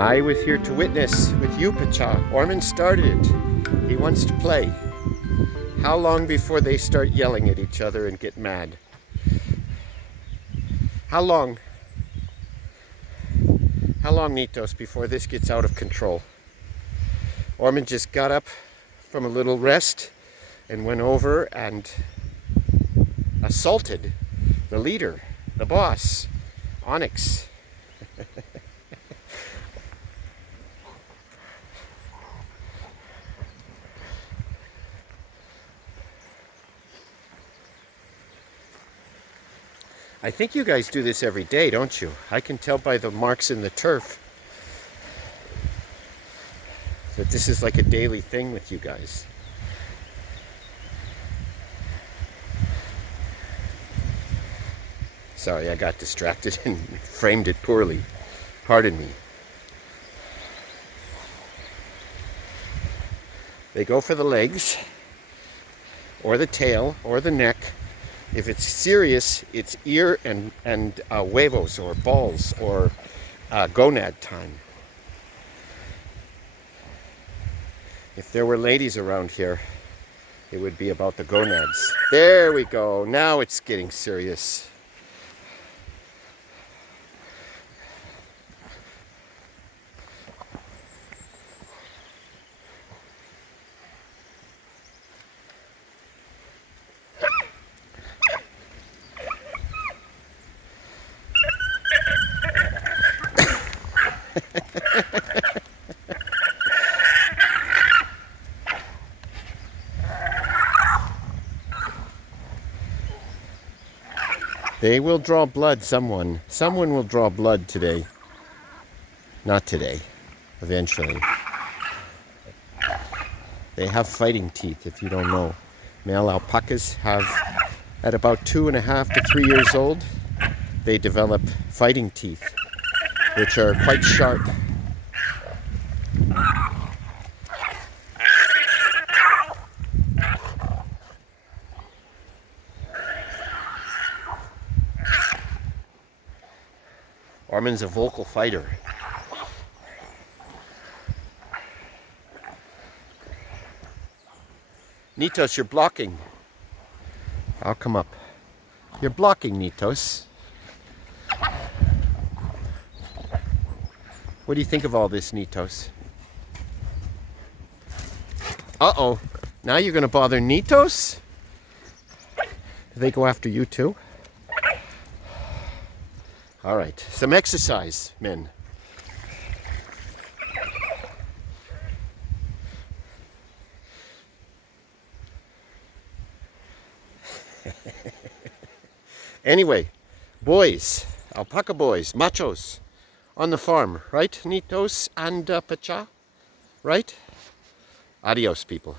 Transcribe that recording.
I was here to witness with you, Pacha. Ormand started it. He wants to play. How long before they start yelling at each other and get mad? How long? How long, Nitos, before this gets out of control? Ormand just got up from a little rest and went over and assaulted the leader, the boss, Onyx. I think you guys do this every day, don't you? I can tell by the marks in the turf that this is like a daily thing with you guys. Sorry, I got distracted and framed it poorly. Pardon me. They go for the legs, or the tail, or the neck. If it's serious, it's ear and huevos, or balls, or gonad time. If there were ladies around here, it would be about the gonads. There we go. Now it's getting serious. They will draw blood, someone. Someone will draw blood today. Not today. Eventually. They have fighting teeth, if you don't know. Male alpacas have, at about 2.5 to 3 years old, they develop fighting teeth, which are quite sharp. Ormand's a vocal fighter. Nitos, you're blocking. I'll come up. You're blocking, Nitos. What do you think of all this, Nitos? Uh-oh. Now you're going to bother Nitos? Do they go after you too? All right, some exercise, men. Anyway, boys, alpaca boys, machos, on the farm, right, Nitos and Pacha? Right? Adios, people.